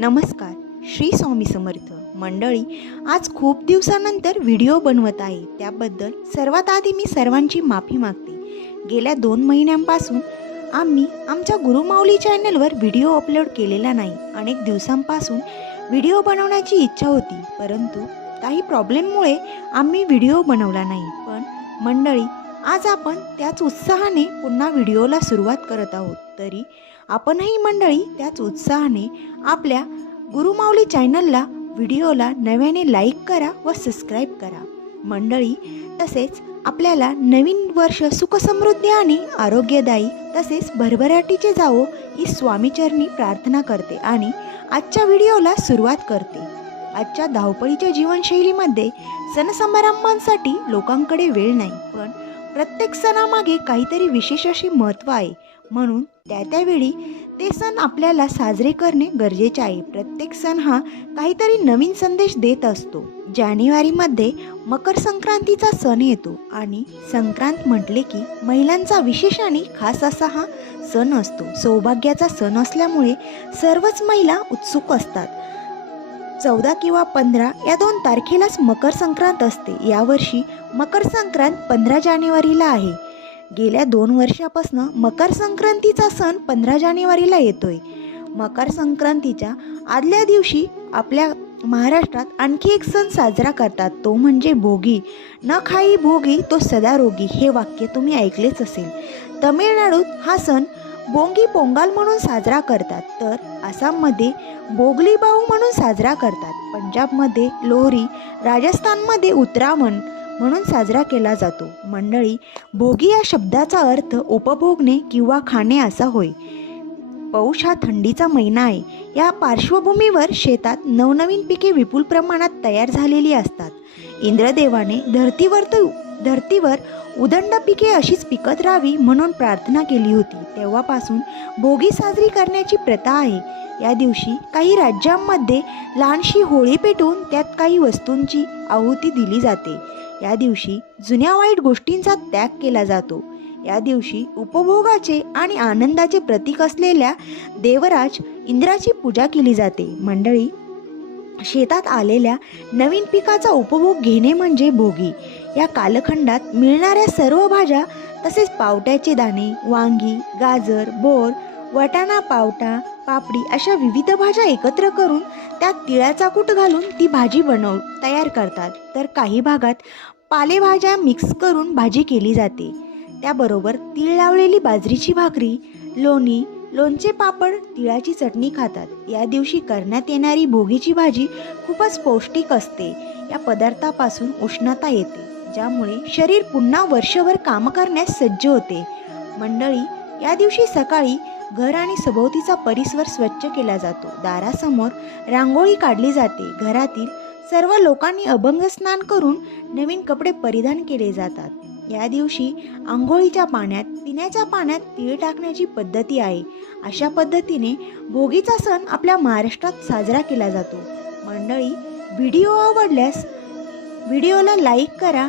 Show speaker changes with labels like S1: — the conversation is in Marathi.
S1: नमस्कार श्री स्वामी समर्थ. मंडळी आज खूप दिवसानंतर व्हिडिओ बनवत आहे. त्याबद्दल सर्वात आधी मी सर्वांची माफी मागते. गेल्या दोन महिन्यांपासून आम्ही आमच्या गुरुमाऊली चॅनलवर व्हिडिओ अपलोड केलेला नाही. अनेक दिवसांपासून व्हिडिओ बनवण्याची इच्छा होती. परंतु काही प्रॉब्लेममुळे आम्ही व्हिडिओ बनवला नाही. पण मंडळी आज आपण त्याच उत्साहाने पुन्हा व्हिडिओला सुरुवात करत आहोत. तरी आपणही मंडळी त्याच उत्साहाने आपल्या गुरुमाऊली चॅनलला व्हिडिओला नव्याने लाईक करा व सबस्क्राईब करा. मंडळी तसेच आपल्याला नवीन वर्ष सुखसमृद्धी आणि आरोग्यदायी तसेच भरभराटीचे जावो ही स्वामीचरणी प्रार्थना करते आणि आजच्या व्हिडिओला सुरुवात करते. आजच्या धावपळीच्या जीवनशैलीमध्ये सणसमारंभांसाठी लोकांकडे वेळ नाही पण प्रत्येक सणामागे काहीतरी विशेष अशी महत्त्व आहे. म्हणून त्या त्यावेळी ते सण आपल्याला साजरे करणे गरजेचे आहे. प्रत्येक सण हा काहीतरी नवीन संदेश देत असतो. जानेवारीमध्ये मकर संक्रांतीचा सण येतो आणि संक्रांत म्हटले की महिलांचा विशेष आणि खास असा हा सण असतो. सौभाग्याचा सण असल्यामुळे सर्वच महिला उत्सुक असतात. चौदा किंवा पंधरा या दोन तारखेलाच मकर संक्रांत असते. यावर्षी मकर संक्रांत पंधरा जानेवारीला आहे. गेल्या दोन वर्षापासून मकर संक्रांतीचा सण पंधरा जानेवारीला येतोय. मकर संक्रांतीच्या आदल्या दिवशी आपल्या महाराष्ट्रात आणखी एक सण साजरा करतात. तो म्हणजे भोगी. न खाई भोगी तो सदा रोगी. हे वाक्य तुम्ही ऐकलेच असेल. तमिळनाडूत हा सण बोंगी पोंगाल म्हणून साजरा करतात. तर आसाममध्ये बोगली बाहू म्हणून साजरा करतात. पंजाबमध्ये लोहरी राजस्थानमध्ये उतरावण म्हणून साजरा केला जातो. मंडळी भोगी या शब्दाचा अर्थ उपभोगणे किंवा खाणे असा होय. पौष हा थंडीचा महिना आहे. या पार्श्वभूमीवर शेतात नवनवीन पिके विपुल प्रमाणात तयार झालेली असतात. इंद्रदेवाने धरतीवर तर धरतीवर उदंड पिके अशीच पिकत राहावी म्हणून प्रार्थना केली होती. तेव्हापासून भोगी साजरी करण्याची प्रथा आहे. या दिवशी काही राज्यांमध्ये लहानशी होळी पेटून त्यात काही वस्तूंची आहुती दिली जाते. या दिवशी जुन्या वाईट गोष्टींचा त्याग केला जातो. या दिवशी उपभोगाचे आणि आनंदाचे प्रतीक असलेल्या देवराज इंद्राची पूजा केली जाते. मंडळी शेतात आलेल्या नवीन पिकाचा उपभोग घेणे म्हणजे भोगी. या कालखंडात मिळणाऱ्या सर्व भाज्या तसेच पावट्याचे दाणे वांगी गाजर बोर वटाणा पावटा पापडी अशा विविध भाज्या एकत्र करून त्यात तिळाचा कूट घालून ती भाजी बनव तयार करतात. तर काही भागात पालेभाज्या मिक्स करून भाजी केली जाते. त्याबरोबर तीळ लावलेली बाजरीची भाकरी लोणी लोणचे पापड तिळाची चटणी खातात. या दिवशी करण्यात येणारी भोगीची भाजी खूपच पौष्टिक असते. या पदार्थापासून उष्णता येते. ज्यामुळे शरीर पुन्हा वर्षभर काम करण्यास सज्ज होते. मंडळी या दिवशी सकाळी घर आणि सभोवतीचा परिसर स्वच्छ केला जातो. दारासमोर रांगोळी काढली जाते. घरातील सर्व लोकांनी अभंग स्नान करून नवीन कपडे परिधान केले जातात. या दिवशी आंघोळीच्या पाण्यात पिण्याच्या पाण्यात तीळ टाकण्याची पद्धती आहे. अशा पद्धतीने भोगीचा सण आपल्या महाराष्ट्रात साजरा केला जातो. मंडळी व्हिडिओ आवडल्यास व्हिडिओला लाईक करा